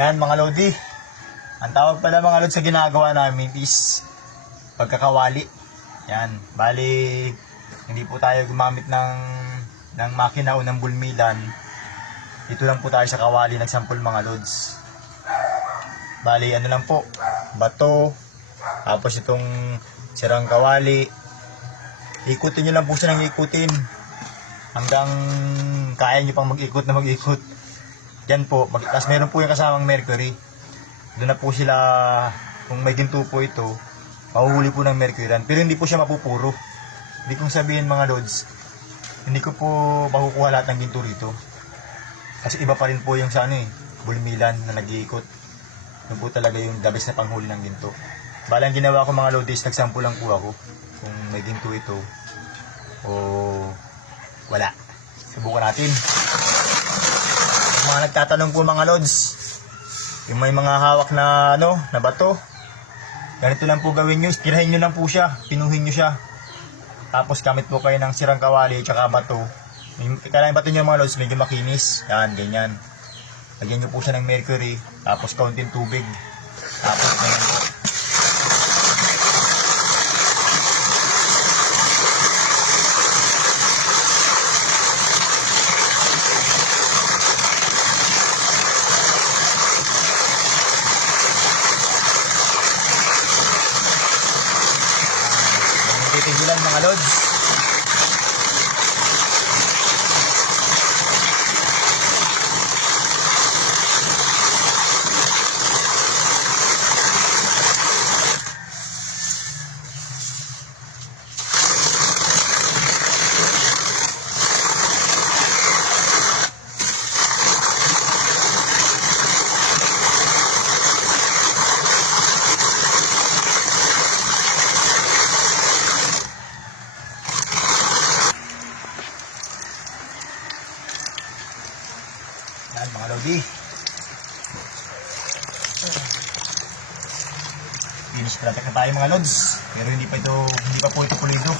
Yan mga lodi. Ang tawag pala mga lodi sa ginagawa namin is pagkakawali. Yan. Bali, hindi po tayo gumamit ng makina o ng bulmilan. Dito lang po tayo sa kawali nagsampol mga lods. Bali, ano lang po, bato, tapos itong sirang kawali. Ikutin nyo lang po siya ng ikutin hanggang kaya nyo pang mag-ikot na mag-ikot. Yan po, tapos meron po yung kasamang mercury. Doon na po sila, kung may ginto po ito, mahuhuli po ng mercury. Pero hindi po siya mapupuro. Hindi kong sabihin mga lods, hindi ko po makukuha lahat ng ginto rito. Kasi iba pa rin po yung sa bulmilan na nag-iikot. Yun po talaga yung the best na panghuli ng ginto. Bala ang ginawa ko mga lodis, nagsample lang po ako kung may ginto ito o wala. Subukan natin. Yung mga nagtatanong po mga lods, yung may mga hawak na na bato, ganito lang po gawin nyo, tirahin nyo lang po siya, pinuhin nyo siya. Tapos gamit po kayo ng sirang kawali at bato. Kailangan bato nyo mga lods, medyo makinis. Yan, ganyan. Lagyan nyo po siya ng mercury, tapos kaunting tubig. Tapos ganyan po. Titigilan mga lods. Yan mga lodi. Finish product na tayo mga lods. Pero hindi pa po ito pulido.